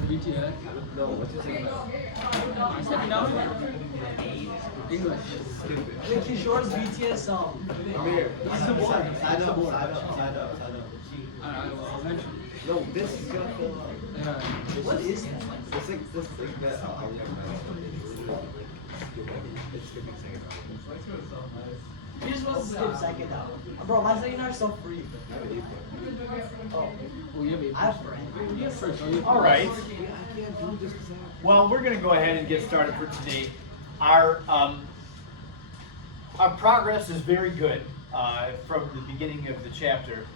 BTS? No, what's your second language? My second language? English. Wait, Kishore's BTS song. Amir, He's the boy. side up. Eventually. No, this is gonna fill up. Yeah. What is that? This thing that our young man it's skipping second You're supposed to skip second album. Bro, my second hour's so free. Oh, Oh, yeah, baby. I have friends. Yeah, first. Oh, yeah. All right. I can't do this because Well, we're going to go ahead and get started for today. Our progress is very good from the beginning of the chapter.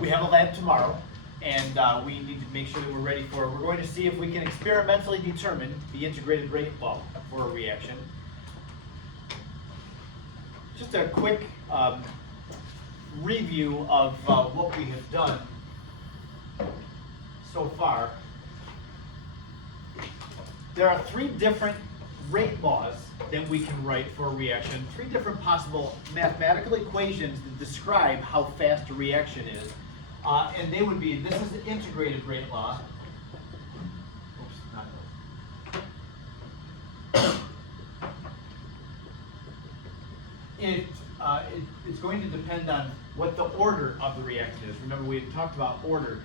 We have a lab tomorrow, and we need to make sure that we're ready for it. We're going to see if we can experimentally determine the integrated rate law for a reaction. Just a quick review of what we have done so far. There are three different rate laws that we can write for a reaction, three different possible mathematical equations that describe how fast a reaction is. And they would be, this is the integrated rate law. Oops, not those. It's going to depend on what the order of the reaction is. Remember, we had talked about order.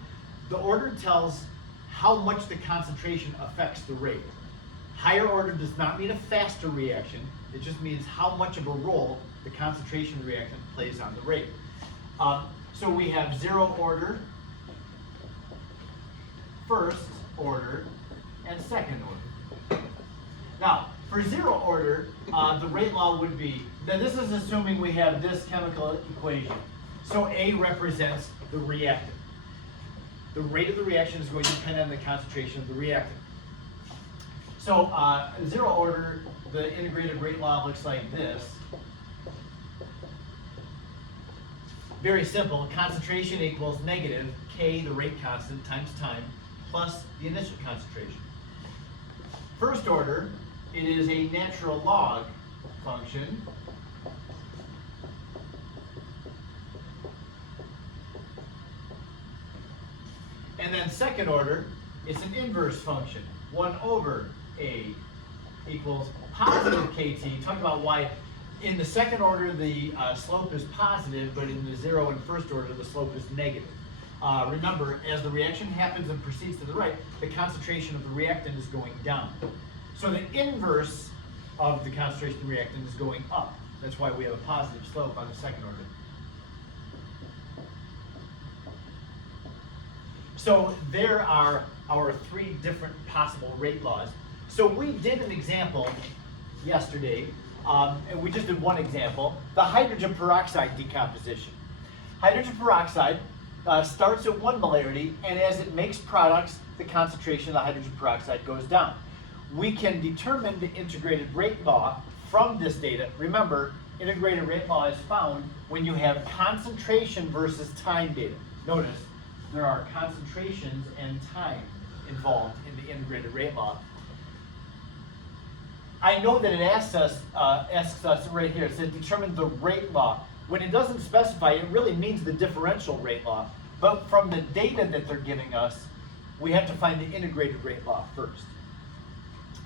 The order tells how much the concentration affects the rate. Higher order does not mean a faster reaction. It just means how much of a role the concentration of the reactant plays on the rate. So we have zero order, first order, and second order. Now, for zero order, the rate law would be, now this is assuming we have this chemical equation. So A represents the reactant. The rate of the reaction is going to depend on the concentration of the reactant. So zero order, the integrated rate law looks like this. Very simple, concentration equals negative K, the rate constant, times time, plus the initial concentration. First order, it is a natural log function. And then second order, it's an inverse function. 1 over A equals positive KT. Talk about why in the second order the slope is positive, but in the zero and first order the slope is negative. Remember, as the reaction happens and proceeds to the right, the concentration of the reactant is going down. So the inverse of the concentration of the reactant is going up. That's why we have a positive slope on the second order. So there are our three different possible rate laws. So we did an example yesterday, and we just did one example, the hydrogen peroxide decomposition. Hydrogen peroxide starts at 1 molarity, and as it makes products, the concentration of the hydrogen peroxide goes down. We can determine the integrated rate law from this data. Remember, integrated rate law is found when you have concentration versus time data. Notice, there are concentrations and time involved in the integrated rate law. I know that it asks us right here, it says determine the rate law. When it doesn't specify, it really means the differential rate law. But from the data that they're giving us, we have to find the integrated rate law first.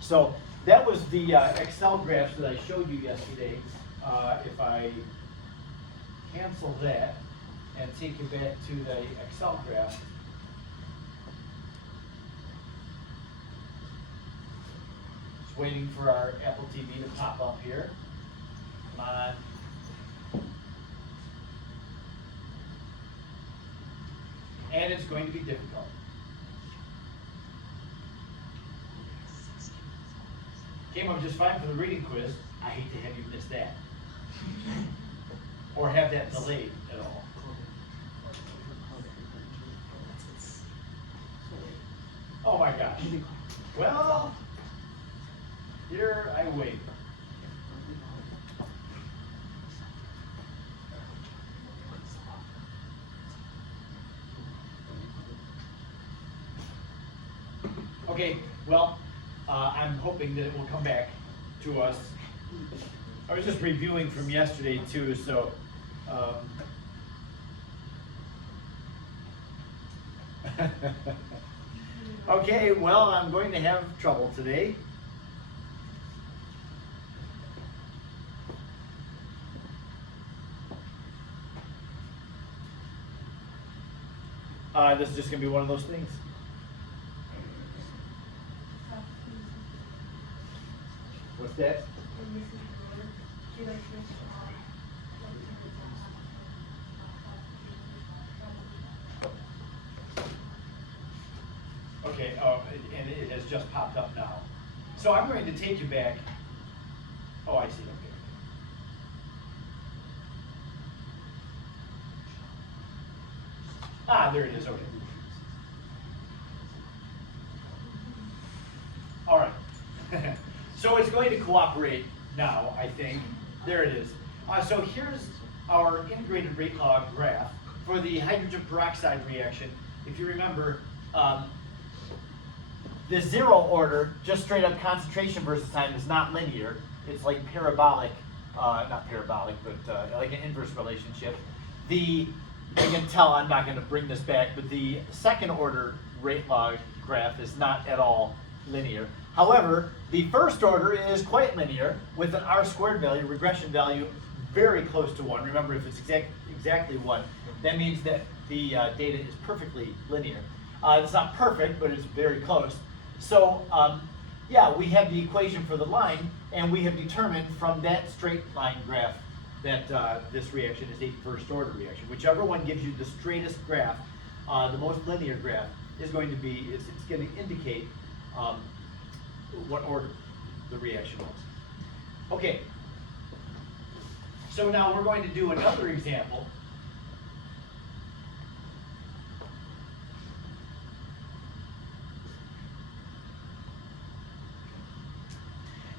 So that was the Excel graphs that I showed you yesterday. If I cancel that and take you back to the Excel graph, just waiting for our Apple TV to pop up here. Come on. And it's going to be difficult. Came up just fine for the reading quiz. I hate to have you miss that. Or have that delayed at all. Oh my gosh. Well, here I wait. Okay, well, I'm hoping that it will come back to us. I was just reviewing from yesterday too, so Okay, well, I'm going to have trouble today. This is just going to be one of those things. What's that? Okay, and it has just popped up now. So I'm going to take you back. Oh, I see, okay. Ah, there it is, okay. All right. So it's going to cooperate now, I think. There it is. So here's our integrated rate law graph for the hydrogen peroxide reaction. If you remember, the zero order, just straight up concentration versus time, is not linear. It's like parabolic, not parabolic, but like an inverse relationship. You can tell I'm not going to bring this back, but the second order rate law graph is not at all linear. However, the first order is quite linear with an R squared value, regression value, very close to 1. Remember, if it's exactly 1, that means that the data is perfectly linear. It's not perfect, but it's very close. So, yeah, we have the equation for the line, and we have determined from that straight line graph that this reaction is a first order reaction. Whichever one gives you the straightest graph, the most linear graph, is going to be, it's going to indicate what order the reaction was. Okay, so now we're going to do another example.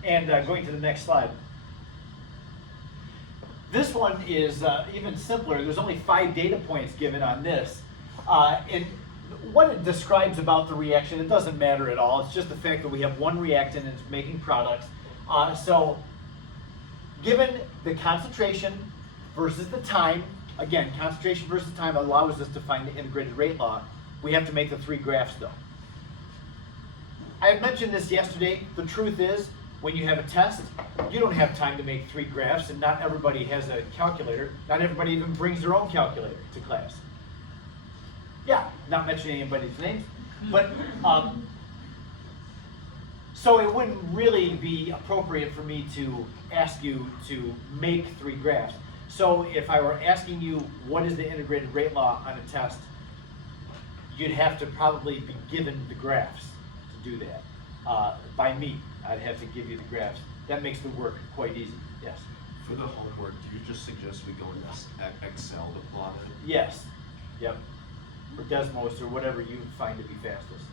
And going to the next slide. This one is even simpler. There's only 5 data points given on this. And what it describes about the reaction, it doesn't matter at all. It's just the fact that we have one reactant and it's making products. So given the concentration versus the time, again, concentration versus time allows us to find the integrated rate law. We have to make the 3 graphs though. I had mentioned this yesterday. The truth is, when you have a test, you don't have time to make 3 graphs, and not everybody has a calculator. Not everybody even brings their own calculator to class. Yeah, not mentioning anybody's names, but so it wouldn't really be appropriate for me to ask you to make 3 graphs. So if I were asking you what is the integrated rate law on a test, you'd have to probably be given the graphs to do that. By me, I'd have to give you the graphs. That makes the work quite easy. Yes? For the homework, do you just suggest we go in Excel to plot it? Yes. Yep. Or Desmos or whatever you find to be fastest.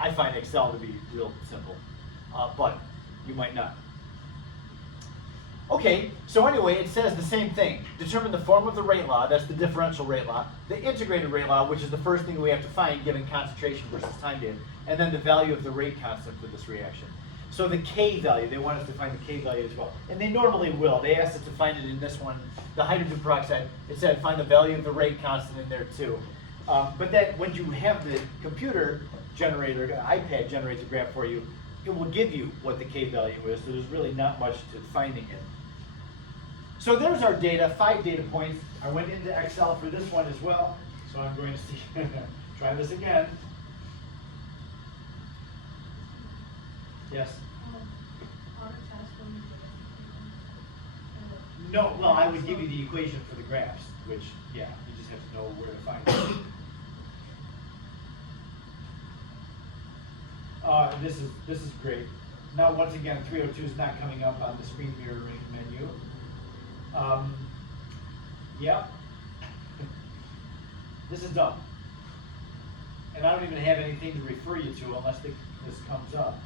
I find Excel to be real simple, but you might not. Okay, so anyway, it says the same thing. Determine the form of the rate law, that's the differential rate law, the integrated rate law, which is the first thing we have to find given concentration versus time data, and then the value of the rate constant for this reaction. So the K value, they want us to find the K value as well. And they normally will. They asked us to find it in this one, the hydrogen peroxide. It said find the value of the rate constant in there too. But that when you have the computer generator, iPad generates a graph for you, it will give you what the K value is, so there's really not much to finding it. So there's our data, 5 data points. I went into Excel for this one as well, so I'm going to see, try this again. Yes? No, well, I would give you the equation for the graphs, which, yeah, you just have to know where to find it. This is great. Now, once again, 302 is not coming up on the screen mirroring menu. Yeah. This is done. And I don't even have anything to refer you to unless this comes up.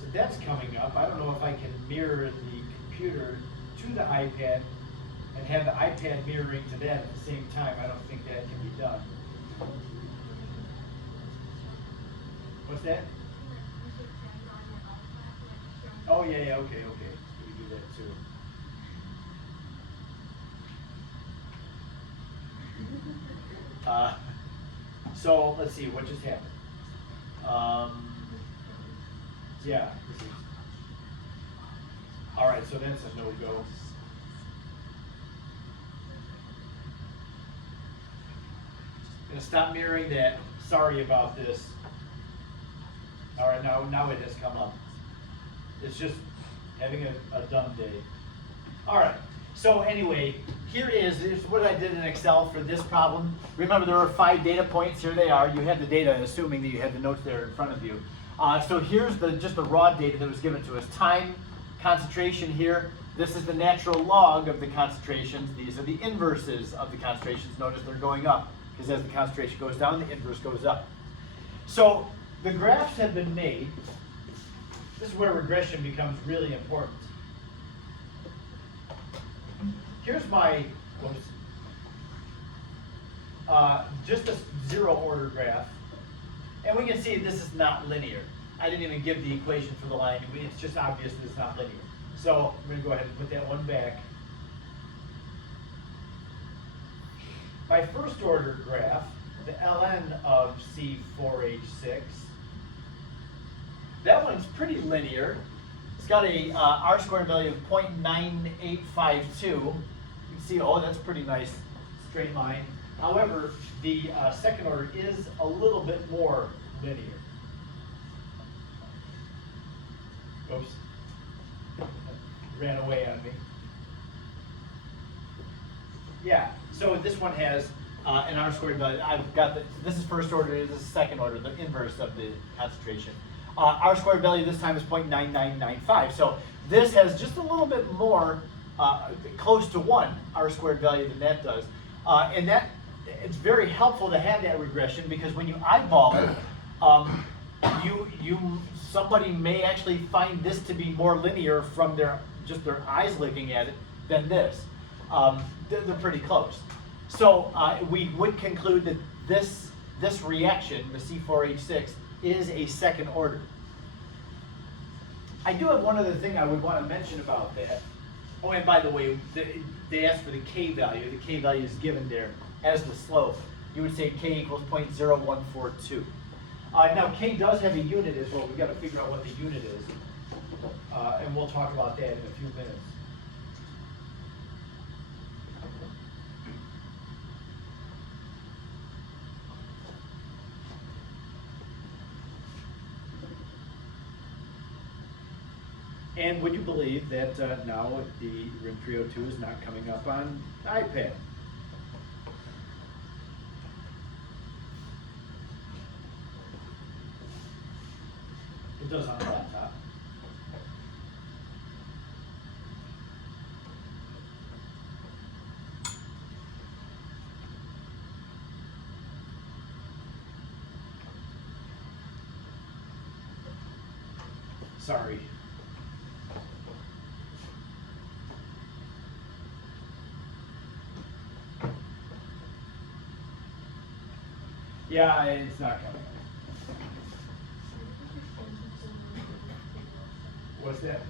So that's coming up. I don't know if I can mirror the computer to the iPad and have the iPad mirroring to that at the same time. I don't think that can be done. What's that? Oh, yeah, okay. We do that too. So let's see what just happened. Yeah. All right, so that's a no-go. Gonna stop mirroring that. Sorry about this. All right, now it has come up. It's just having a dumb day. All right, so anyway, here's what I did in Excel for this problem. Remember, there were 5 data points. Here they are. You had the data, assuming that you had the notes there in front of you. So here's just the raw data that was given to us. Time, concentration here. This is the natural log of the concentrations. These are the inverses of the concentrations. Notice they're going up, because as the concentration goes down, the inverse goes up. So the graphs have been made. This is where regression becomes really important. Here's my, just a 0 order graph. And we can see this is not linear. I didn't even give the equation for the line. It's just obvious that it's not linear. So I'm going to go ahead and put that one back. My first order graph, the ln of C4H6, that one's pretty linear. It's got a R-squared value of 0.9852. You can see, oh, that's a pretty nice straight line. However, the second order is a little bit more linear. Oops, ran away on me. Yeah, so this one has an R-squared value. I've got this is first order, this is second order, the inverse of the concentration. R-squared value this time is 0.9995. So this has just a little bit more, close to 1 R-squared value than that does. And that it's very helpful to have that regression, because when you eyeball it, somebody may actually find this to be more linear from their eyes looking at it than this. They're pretty close. So we would conclude that this reaction, the C4H6, is a second order. I do have one other thing I would want to mention about that. Oh, and by the way, they asked for the K value. The K value is given there as the slope. You would say K equals 0.0142. Now, K does have a unit as well. We've got to figure out what the unit is. And we'll talk about that in a few minutes. And would you believe that now the RIM 302 is not coming up on iPad? It does on a laptop. Sorry. Yeah, it's not coming. What's that?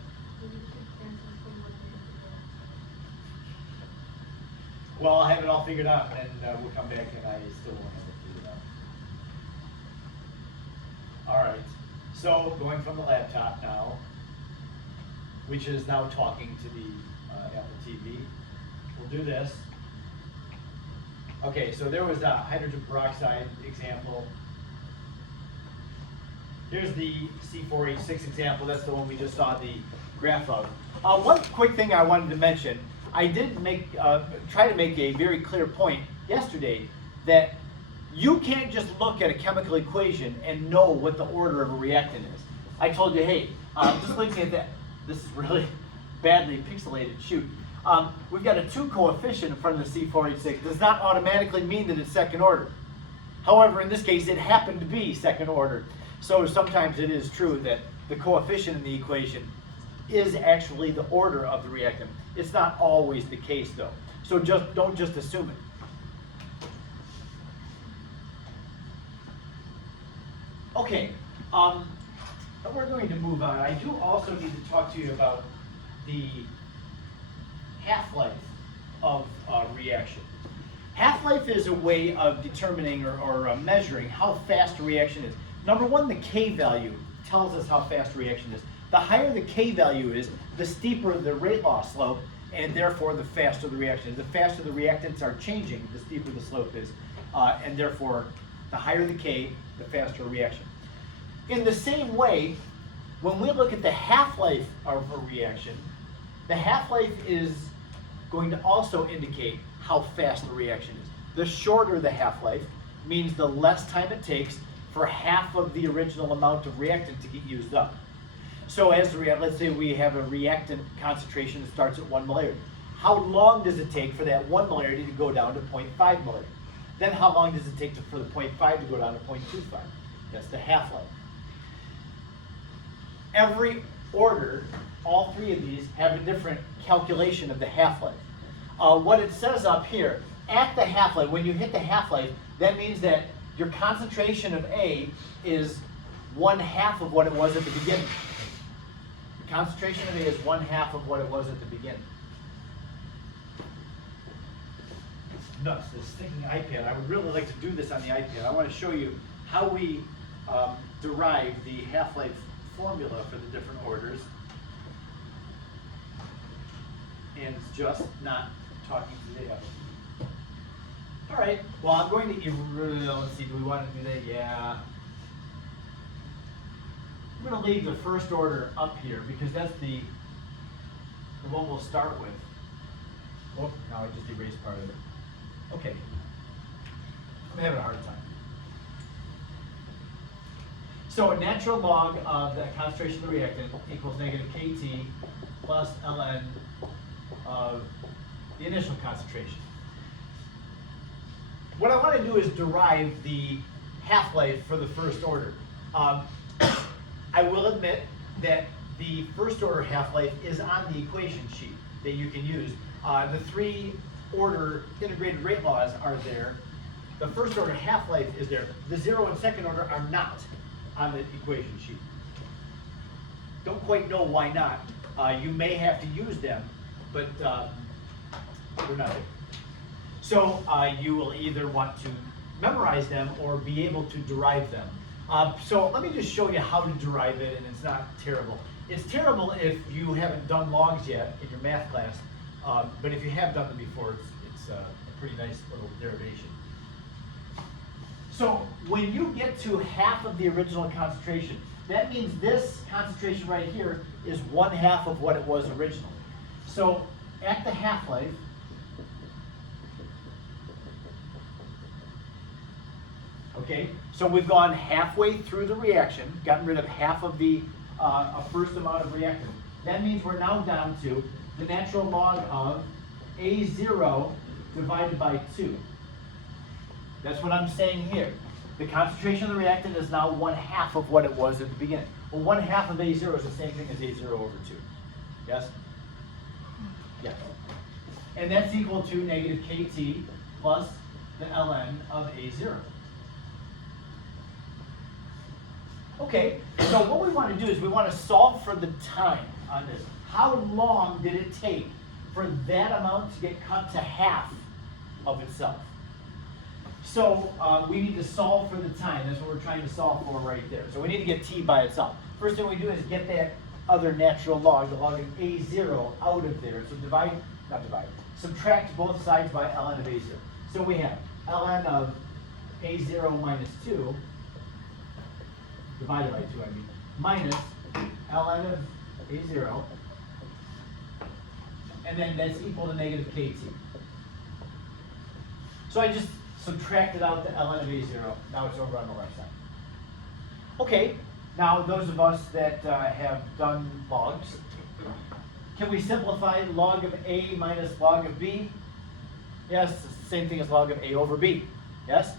Well, I'll have it all figured out, and we'll come back, and I still won't have it figured out. All right, so going from the laptop now, which is now talking to the Apple TV, we'll do this. Okay, so there was a hydrogen peroxide example. Here's the C4H6 example. That's the one we just saw the graph of. One quick thing I wanted to mention. I did try to make a very clear point yesterday that you can't just look at a chemical equation and know what the order of a reactant is. I told you, hey, just looking at that, this is really badly pixelated, shoot. We've got a 2 coefficient in front of the C4H6. Does not automatically mean that it's second order. However, in this case, it happened to be second order. So sometimes it is true that the coefficient in the equation is actually the order of the reactant. It's not always the case, though. So don't just assume it. Okay, we're going to move on. I do also need to talk to you about the half-life of reaction. Half-life is a way of determining or measuring how fast a reaction is. Number one, the K value tells us how fast a reaction is. The higher the K value is, the steeper the rate law slope, and therefore the faster the reaction is. The faster the reactants are changing, the steeper the slope is. And therefore, the higher the K, the faster a reaction. In the same way, when we look at the half-life of a reaction, the half-life is going to also indicate how fast the reaction is. The shorter the half-life means the less time it takes for half of the original amount of reactant to get used up. So as let's say we have a reactant concentration that starts at 1 molarity. How long does it take for that 1 molarity to go down to 0.5 molarity? Then how long does it take for the 0.5 to go down to 0.25? That's the half-life. Every order, all three of these, have a different calculation of the half-life. What it says up here, at the half-life, when you hit the half-life, that means that your concentration of A is 1/2 of what it was at the beginning. The concentration of A is 1/2 of what it was at the beginning. It's nuts, this stinking iPad. I would really like to do this on the iPad. I want to show you how we derive the half-life formula for the different orders. And it's just not talking to the other. All right, well, I'm going to, let's see, do we want to do that? Yeah. I'm going to leave the first order up here because that's the one we'll start with. Oh, now I just erased part of it. Okay. I'm having a hard time. So a natural log of the concentration of the reactant equals negative Kt plus ln of the initial concentration. What I want to do is derive the half-life for the first order. I will admit that the first order half-life is on the equation sheet that you can use. The three order integrated rate laws are there. The first order half-life is there. The 0 and second order are not on the equation sheet. Don't quite know why not. You may have to use them, but they're not there. So you will either want to memorize them or be able to derive them. So let me just show you how to derive it, and it's not terrible. It's terrible if you haven't done logs yet in your math class, but if you have done them before, it's a pretty nice little derivation. So when you get to half of the original concentration, that means this concentration right here is 1/2 of what it was originally. So at the half-life, okay, so we've gone halfway through the reaction, gotten rid of half of the first amount of reactant. That means we're now down to the natural log of A0 divided by 2. That's what I'm saying here. The concentration of the reactant is now 1/2 of what it was at the beginning. Well, 1/2 of A0 is the same thing as A0 over 2. Yes? Yes. And that's equal to negative Kt plus the ln of A0. Okay, so what we want to do is we want to solve for the time on this. How long did it take for that amount to get cut to half of itself? So we need to solve for the time. That's what we're trying to solve for right there. So we need to get t by itself. First thing we do is get that other natural log, the log of A0, out of there. So subtract both sides by ln of A0. So we have ln of A0 minus 2, divided by 2, I mean, minus ln of A0, and then that's equal to negative Kt. So I just subtracted out the ln of A0. Now it's over on the left side. Okay, now those of us that have done logs, can we simplify log of A minus log of B? Yes, it's the same thing as log of A over B. Yes?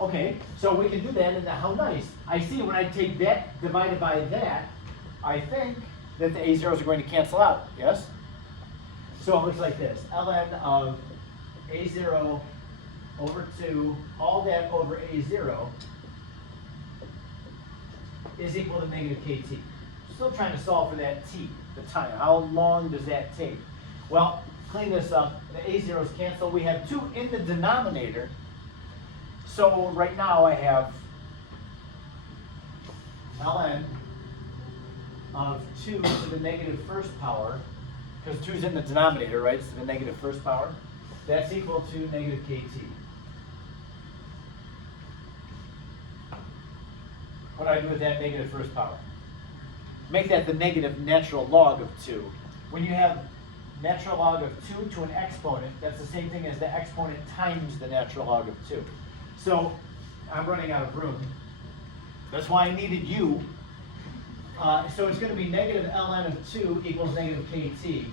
Okay, so we can do that, and how nice. I see when I take that divided by that, I think that the A0s are going to cancel out. Yes? So it looks like this. ln of A0 over 2, all that over A0 is equal to negative Kt. Still trying to solve for that t, the time. How long does that take? Well, clean this up. The A zeros cancel. We have 2 in the denominator. So right now I have ln of 2 to the negative first power, because 2 is in the denominator, right? So the negative first power. That's equal to negative kt. What do I do with that negative first power? Make that the negative natural log of 2. When you have natural log of 2 to an exponent, that's the same thing as the exponent times the natural log of 2. So I'm running out of room. That's why I needed u. So it's going to be negative ln of 2 equals negative kt.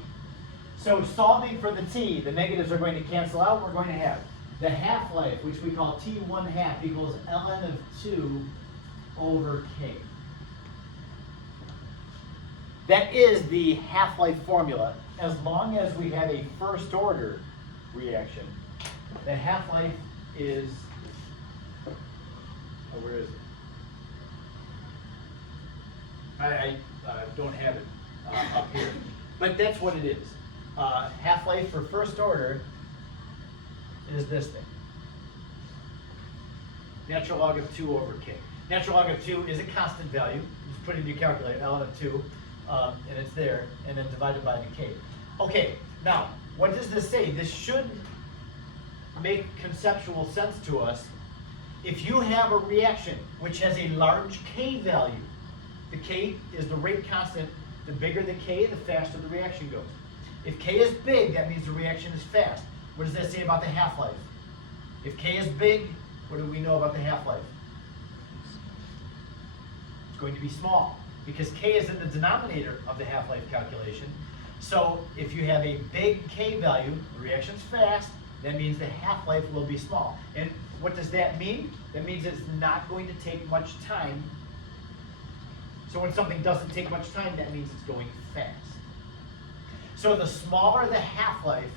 So solving for the t, the negatives are going to cancel out. We're going to have the half-life, which we call t1/2, equals ln of 2 over k. That is the half-life formula. As long as we have a first-order reaction, the half-life is, where is it? I don't have it up here, but that's what it is. Half-life for first order is this thing. Natural log of 2 over k. Natural log of 2 is a constant value. Just put it in your calculator, ln of 2, and it's there, and then divided by the k. Okay, now, what does this say? This should make conceptual sense to us. If you have a reaction which has a large k value, the k is the rate constant. The bigger the k, the faster the reaction goes. If k is big, that means the reaction is fast. What does that say about the half-life? If k is big, what do we know about the half-life? It's going to be small, because k is in the denominator of the half-life calculation. So if you have a big k value, the reaction's fast, that means the half-life will be small. And what does that mean? That means it's not going to take much time. So when something doesn't take much time, that means it's going fast. So the smaller the half-life,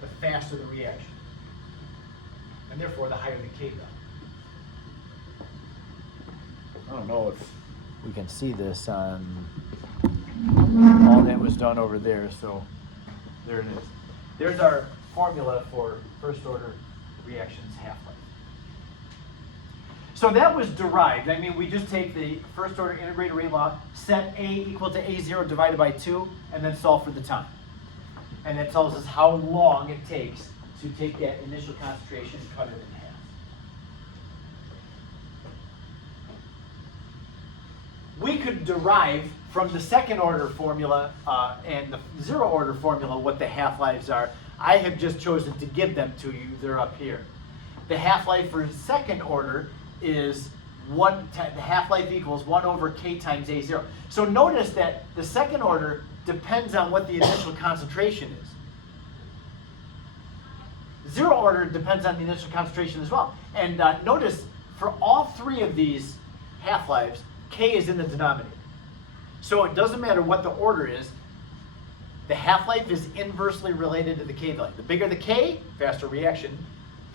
the faster the reaction. And therefore, the higher the k value. I don't know if we can see this on all that was done over there, so there it is. There's our formula for first order reactions half-life. So that was derived. I mean, we just take the first order integrated rate law, set A equal to A0 divided by 2, and then solve for the time. And that tells us how long it takes to take that initial concentration and cut it in half. We could derive from the second order formula and the zero order formula what the half-lives are. I have just chosen to give them to you. They're up here. The half-life for second order is the half-life equals 1 over k times A0. So notice that the second order depends on what the initial concentration is. Zero order depends on the initial concentration as well. And notice for all three of these half-lives, k is in the denominator. So it doesn't matter what the order is, the half-life is inversely related to the k value. The bigger the k, faster reaction,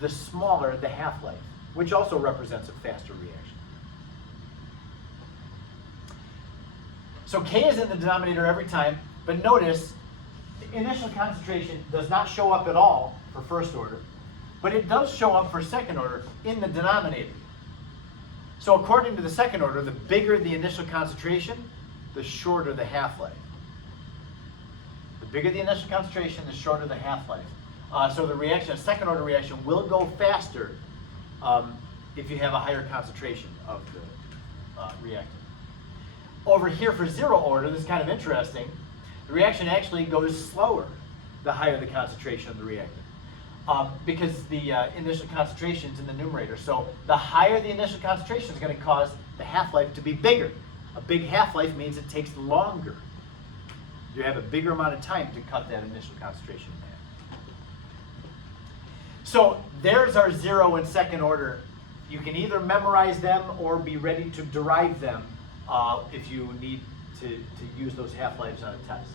the smaller the half-life, which also represents a faster reaction. So k is in the denominator every time, but notice the initial concentration does not show up at all for first order, but it does show up for second order in the denominator. So according to the second order, the bigger the initial concentration, the shorter the half-life. The bigger the initial concentration, the shorter the half-life. So the reaction, a second order reaction, will go faster if you have a higher concentration of the reactant. Over here for zero order, this is kind of interesting. The reaction actually goes slower the higher the concentration of the reactant. Because the initial concentration is in the numerator. So the higher the initial concentration is going to cause the half-life to be bigger. A big half-life means it takes longer. You have a bigger amount of time to cut that initial concentration in half. So there's our zero and second order. You can either memorize them or be ready to derive them if you need to use those half-lives on a test.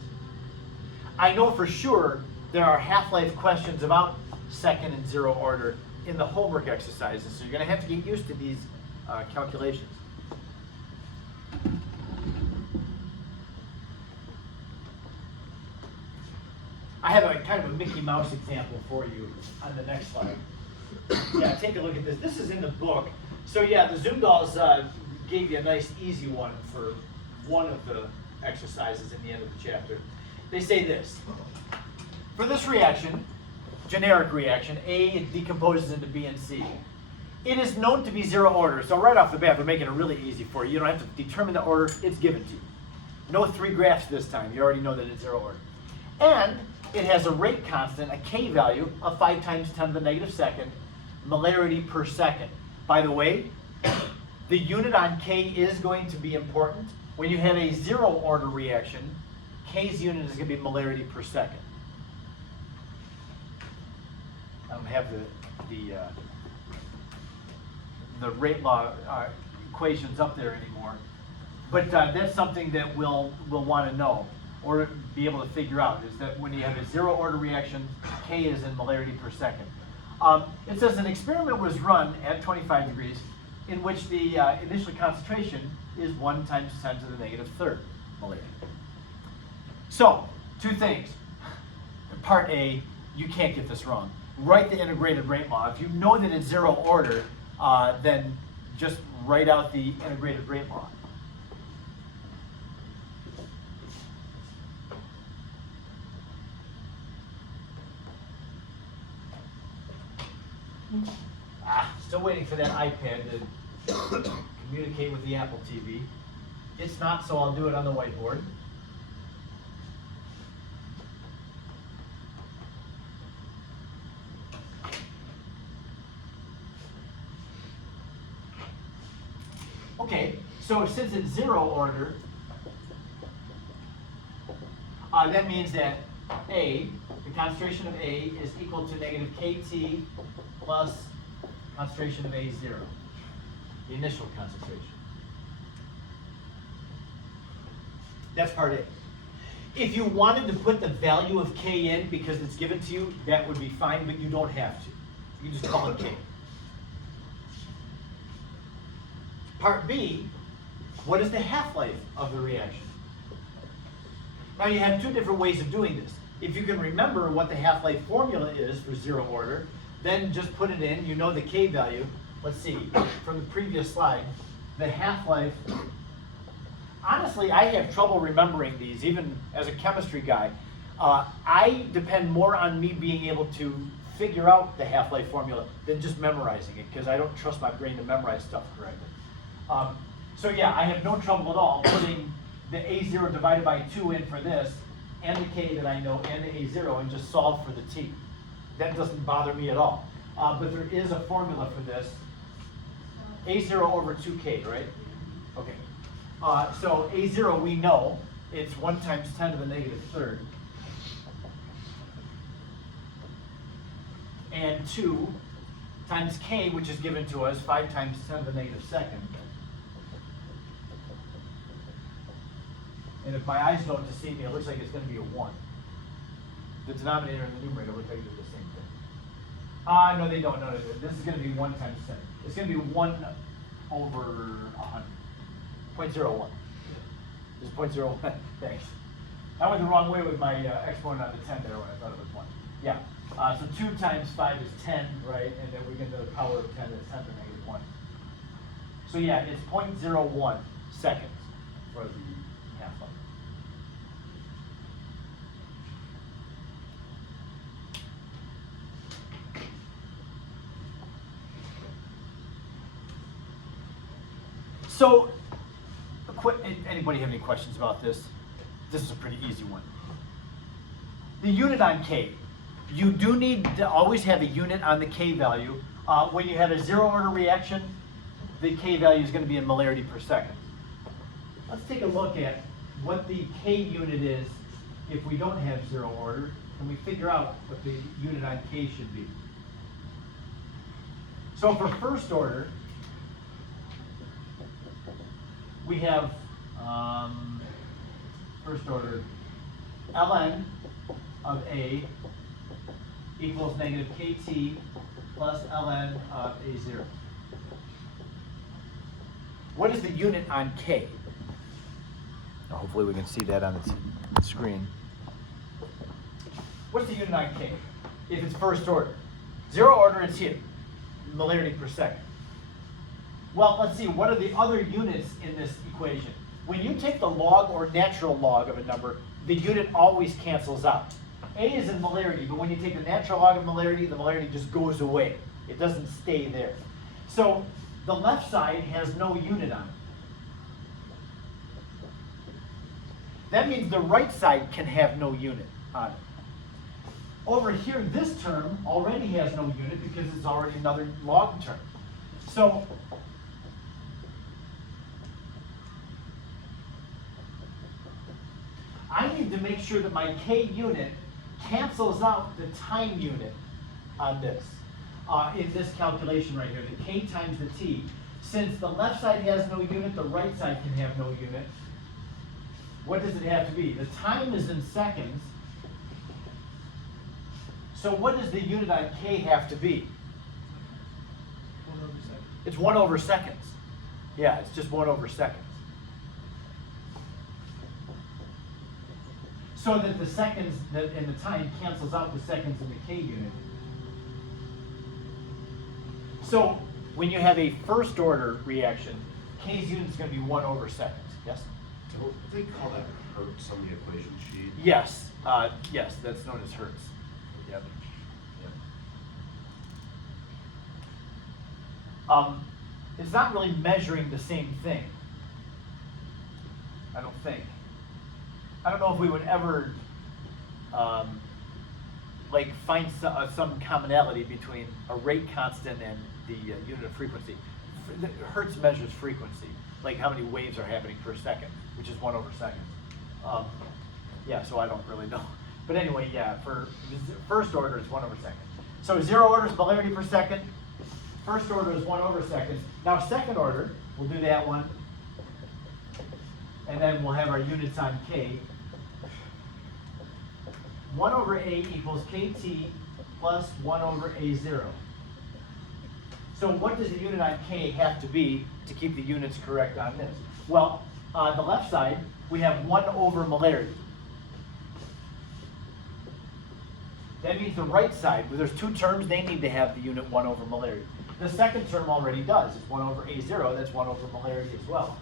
I know for sure there are half-life questions about second and zero order in the homework exercises, so you're going to have to get used to these calculations. I have a kind of a Mickey Mouse example for you on the next slide. Yeah, take a look at this. This is in the book. So yeah, the Zoom dolls gave you a nice easy one for one of the exercises in the end of the chapter. They say this. For this reaction, generic reaction, A decomposes into B and C. It is known to be zero order. So right off the bat, they're making it really easy for you. You don't have to determine the order. It's given to you. No 3 graphs this time. You already know that it's zero order. And it has a rate constant, a K value of 5 times 10 to the negative second, molarity per second. By the way, the unit on K is going to be important. When you have a zero order reaction, K's unit is going to be molarity per second. I don't have the rate law equations up there anymore, but that's something that we'll want to know or be able to figure out, is that when you have a zero order reaction, K is in molarity per second. It says an experiment was run at 25 degrees in which the initial concentration is 1 times 10 to the negative third molarity. So, 2 things. Part A, you can't get this wrong. Write the integrated rate law. If you know that it's zero order, then just write out the integrated rate law. Still waiting for that iPad to communicate with the Apple TV. It's not, so I'll do it on the whiteboard. Okay, so since it's zero order, that means that A, the concentration of A is equal to negative KT plus concentration of A0, the initial concentration. That's part A. If you wanted to put the value of K in because it's given to you, that would be fine, but you don't have to. You just call it K. Part B, what is the half-life of the reaction? Now you have 2 different ways of doing this. If you can remember what the half-life formula is for zero order, then just put it in. You know the K value. Let's see, from the previous slide, the half-life. Honestly, I have trouble remembering these, even as a chemistry guy. I depend more on me being able to figure out the half-life formula than just memorizing it, because I don't trust my brain to memorize stuff correctly. So yeah, I have no trouble at all putting the A0 divided by 2 in for this, and the K that I know, and the A0, and just solve for the T. That doesn't bother me at all. But there is a formula for this. A0 over 2K, right? Okay. So A0 we know, it's 1 times 10 to the negative third. And 2 times K, which is given to us, 5 times 10 to the negative second. And if my eyes don't deceive me, it looks like it's going to be a 1. The denominator and the numerator look like they're the same thing. No, they don't. No. This is going to be 1 times 10. It's going to be 1 over 100. 0.01. This is 0.01. Thanks. I went the wrong way with my exponent on the 10 there when I thought it was 1. Yeah. So 2 times 5 is 10, right? And then we get to the power of 10 to the 10 to the negative 1. So yeah, it's 0.01 seconds for the half-life. So, anybody have any questions about this? This is a pretty easy one. The unit on K. You do need to always have a unit on the K value. When you have a zero order reaction, the K value is going to be in molarity per second. Let's take a look at what the K unit is if we don't have zero order, and we figure out what the unit on K should be. So for first order, we have first order ln of A equals negative KT plus ln of A0. What is the unit on K? Now hopefully we can see that on the screen. What's the unit on K? If it's first order. Zero order, it's here. Molarity per second. Well, let's see, what are the other units in this equation? When you take the log or natural log of a number, the unit always cancels out. A is in molarity, but when you take the natural log of molarity, the molarity just goes away. It doesn't stay there. So the left side has no unit on it. That means the right side can have no unit on it. Over here, this term already has no unit because it's already another log term. So I need to make sure that my K unit cancels out the time unit on this, in this calculation right here, the K times the T. Since the left side has no unit, the right side can have no unit. What does it have to be? The time is in seconds. So what does the unit on K have to be? 1/2. It's 1 over seconds. Yeah, it's just 1 over seconds. So that the seconds and the time cancels out the seconds in the K unit. So when you have a first order reaction, K's unit is going to be 1 over seconds. Yes? Don't they call that Hertz on the equation sheet? Yes. Yes, that's known as Hertz. Yep. It's not really measuring the same thing. I don't think. I don't know if we would ever like find some commonality between a rate constant and the unit of frequency. Hertz measures frequency, like how many waves are happening per second, which is 1 over seconds. Yeah, so I don't really know. But anyway, yeah, for first order, it's 1 over second. So 0 order is molarity per second. First order is 1 over seconds. Now second order, we'll do that one. And then we'll have our units on K. 1 over A equals KT plus 1 over A0. So what does the unit on K have to be to keep the units correct on this? Well, on the left side, we have 1 over molarity. That means the right side, where there's two terms, they need to have the unit 1 over molarity. The second term already does. It's 1 over A0, that's 1 over molarity as well.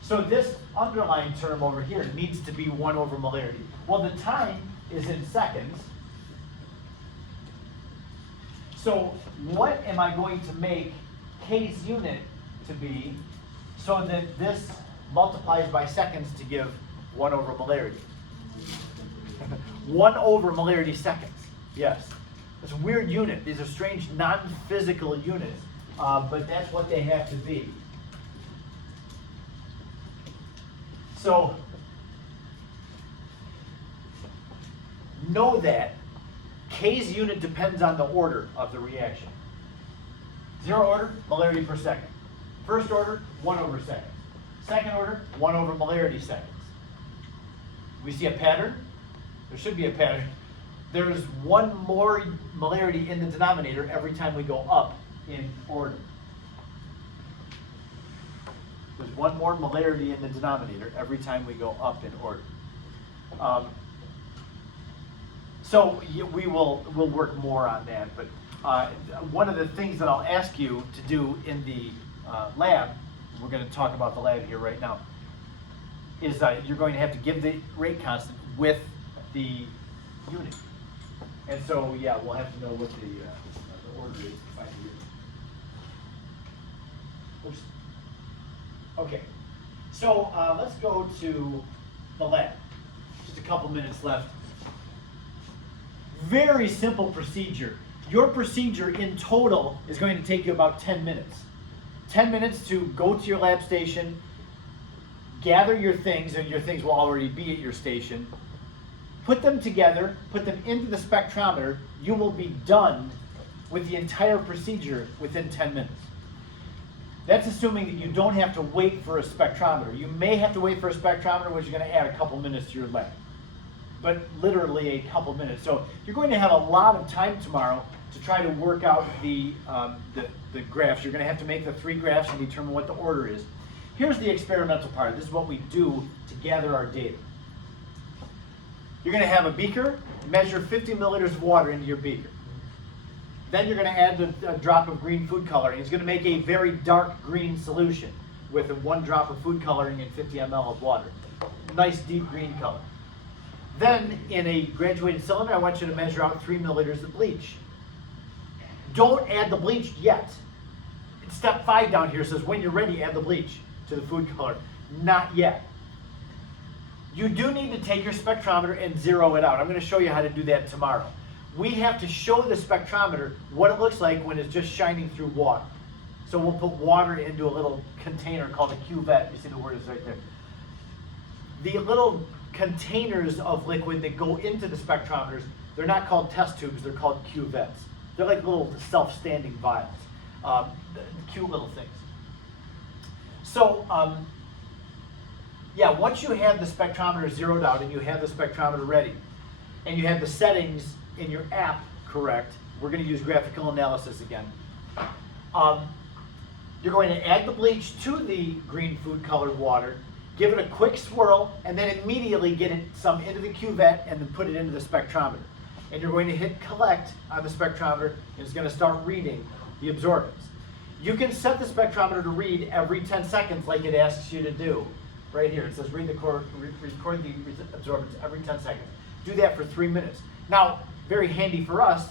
So this underlying term over here needs to be 1 over molarity. Well, the time is in seconds. So what am I going to make K's unit to be so that this multiplies by seconds to give 1 over molarity? 1 over molarity seconds. Yes. It's a weird unit. These are strange non-physical units, but that's what they have to be. So know that K's unit depends on the order of the reaction. 0 order, molarity per second. First order, 1 over seconds. Second order, 1 over molarity seconds. We see a pattern? There should be a pattern. There's 1 more molarity in the denominator every time we go up in order. There's 1 more molarity in the denominator every time we go up in order. So we'll work more on that, but one of the things that I'll ask you to do in the lab, we're going to talk about the lab here right now, is you're going to have to give the rate constant with the unit. And so, yeah, we'll have to know what the order is to find the unit. Oops. Okay, so let's go to the lab. Just a couple minutes left. Very simple procedure. Your procedure in total is going to take you about 10 minutes. 10 minutes to go to your lab station, gather your things, and your things will already be at your station. Put them together, put them into the spectrometer. You will be done with the entire procedure within 10 minutes. That's assuming that you don't have to wait for a spectrometer. You may have to wait for a spectrometer, which is going to add a couple minutes to your lab. But literally a couple minutes. So you're going to have a lot of time tomorrow to try to work out the graphs. You're going to have to make the 3 graphs and determine what the order is. here's the experimental part. This is what we do to gather our data. You're going to have a beaker, measure 50 milliliters of water into your beaker. Then you're going to add a drop of green food coloring. It's going to make a very dark green solution with 1 drop of food coloring and 50 ml of water. Nice deep green color. Then in a graduated cylinder, I want you to measure out 3 milliliters of bleach. Don't add the bleach yet. Step 5 down here says when you're ready, add the bleach to the food color. Not yet. You do need to take your spectrometer and zero it out. I'm going to show you how to do that tomorrow. We have to show the spectrometer what it looks like when it's just shining through water. So we'll put water into a little container called a cuvette. You see the word is right there. The little containers of liquid that go into the spectrometers, they're not called test tubes, they're called cuvettes. They're like little self-standing vials. Cute little things. So, yeah, once you have the spectrometer zeroed out and you have the spectrometer ready, and you have the settings in your app correct, we're going to use graphical analysis again. You're going to add the bleach to the green food colored water, give it a quick swirl, and then immediately get it some into the cuvette and then put it into the spectrometer. And you're going to hit collect on the spectrometer, and it's going to start reading the absorbance. You can set the spectrometer to read every 10 seconds like it asks you to do. Right here, it says record the absorbance every 10 seconds. Do that for 3 minutes. Now, very handy for us,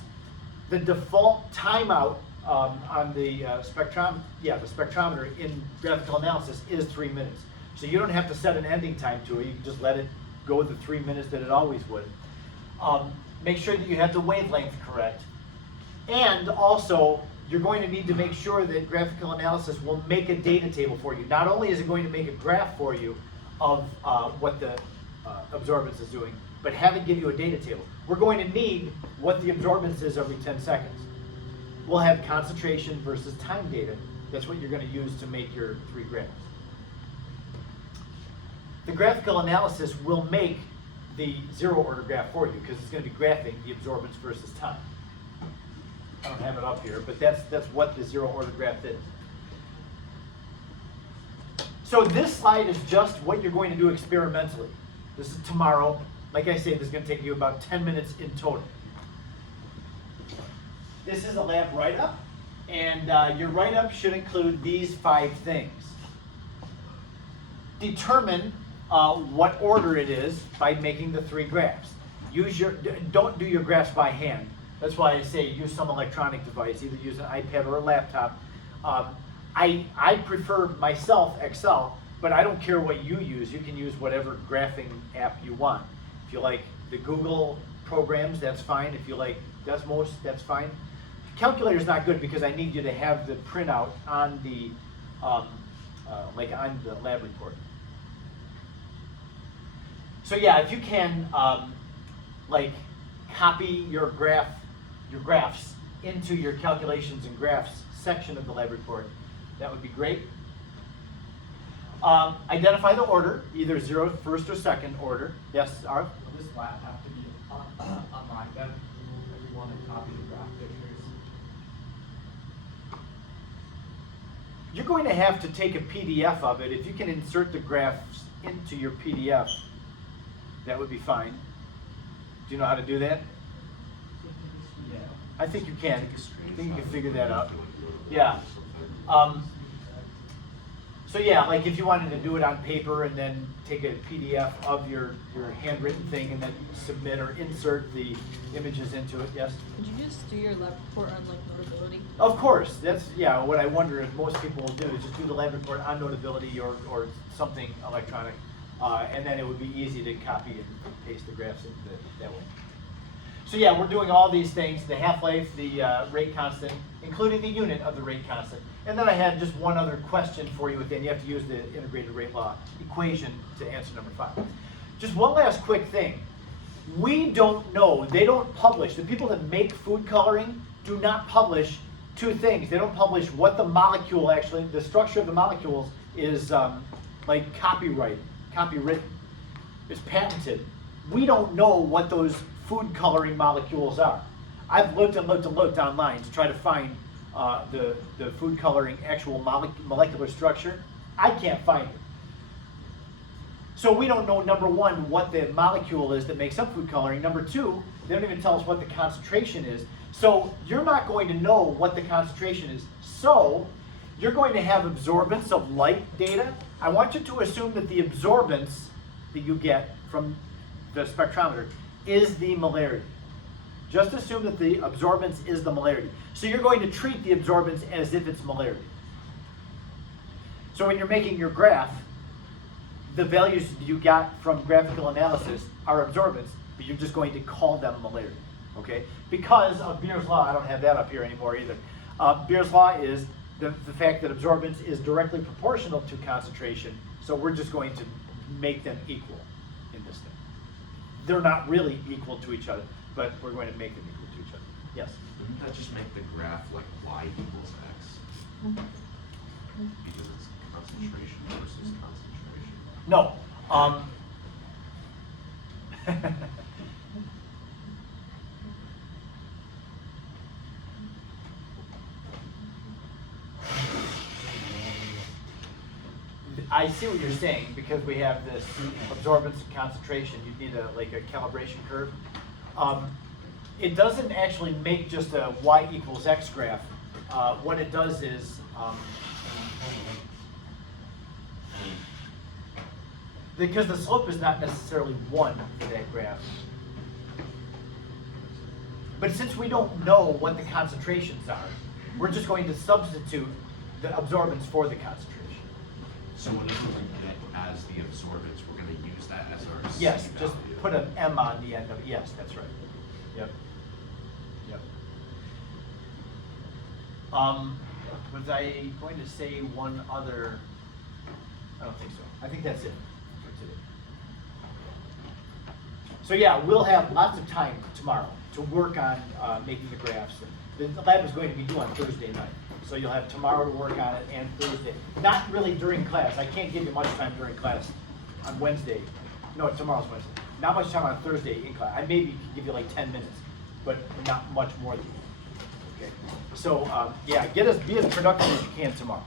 the default timeout on the spectrometer in graphical analysis is 3 minutes. So you don't have to set an ending time to it. You can just let it go the 3 minutes that it always would. Make sure that you have the wavelength correct. And also, you're going to need to make sure that graphical analysis will make a data table for you. Not only is it going to make a graph for you of what the absorbance is doing, but have it give you a data table. We're going to need what the absorbance is every 10 seconds. We'll have concentration versus time data. That's what you're going to use to make your 3 graphs. The graphical analysis will make the zero order graph for you because it's going to be graphing the absorbance versus time. I don't have it up here, but that's what the zero order graph is. So this slide is just what you're going to do experimentally. This is tomorrow. Like I say, this is going to take you about 10 minutes in total. This is a lab write-up, and your write-up should include these 5 things. Determine what order it is by making the 3 graphs. Don't do your graphs by hand. That's why I say use some electronic device, either use an iPad or a laptop. I prefer myself Excel, but I don't care what you use. You can use whatever graphing app you want. If you like the Google programs, that's fine. If you like Desmos, that's fine. Calculator's not good because I need you to have the printout on the on the lab report. So yeah, if you can copy your graphs into your calculations and graphs section of the lab report, that would be great. Identify the order, either 0, first or second order. Yes, Arv? Will this lab have to be online then? If you want to copy the graph pictures? You're going to have to take a PDF of it. If you can insert the graphs into your PDF, that would be fine. Do you know how to do that? Yeah. I think you can. I think you can figure that out. Yeah. So yeah, like if you wanted to do it on paper and then take a PDF of your handwritten thing and then submit or insert the images into it, yes? Could you just do your lab report on like Notability? Of course, that's, yeah, what I wonder if most people will do is just do the lab report on Notability or something electronic, and then it would be easy to copy and paste the graphs into that way. So yeah, we're doing all these things, the half-life, the rate constant, including the unit of the rate constant. And then I had just one other question for you within. You have to use the integrated rate law equation to answer number 5. Just one last quick thing. We don't know, they don't publish, the people that make food coloring do not publish 2 things. They don't publish what the molecule actually, the structure of the molecules is like copywritten. It's patented. We don't know what those food coloring molecules are. I've looked and looked and looked online to try to find the food coloring actual molecular structure. I can't find it. So we don't know, number one, what the molecule is that makes up food coloring. Number two, they don't even tell us what the concentration is. So you're not going to know what the concentration is. So you're going to have absorbance of light data. I want you to assume that the absorbance that you get from the spectrometer is the molarity. Just assume that the absorbance is the molarity. So you're going to treat the absorbance as if it's molarity. So when you're making your graph, the values you got from graphical analysis are absorbance, but you're just going to call them molarity, okay? Because of Beer's law, I don't have that up here anymore either. Beer's law is the fact that absorbance is directly proportional to concentration, so we're just going to make them equal in this thing. They're not really equal to each other, but we're going to make them equal to each other. Yes? Wouldn't that just make the graph like y equals x? Because it's concentration versus concentration. No. I see what you're saying, because we have this absorbance and concentration, you need like a calibration curve. It doesn't actually make just a y equals x graph. What it does is, because the slope is not necessarily 1 for that graph. But since we don't know what the concentrations are, we're just going to substitute the absorbance for the concentration. So whenever we get as the absorbance, we're going to use that as our Yes, C just value. put an M on the end of it. Yes, that's right. Yep. Yep. Was I going to say one other? I don't think so. I think that's it for today. So yeah, we'll have lots of time tomorrow to work on making the graphs. The lab is going to be due on Thursday night. So you'll have tomorrow to work on it and Thursday. Not really during class. I can't give you much time during class on Wednesday. No, tomorrow's Wednesday. Not much time on Thursday in class. I maybe can give you like 10 minutes, but not much more than that. Okay. So yeah, be as productive as you can tomorrow.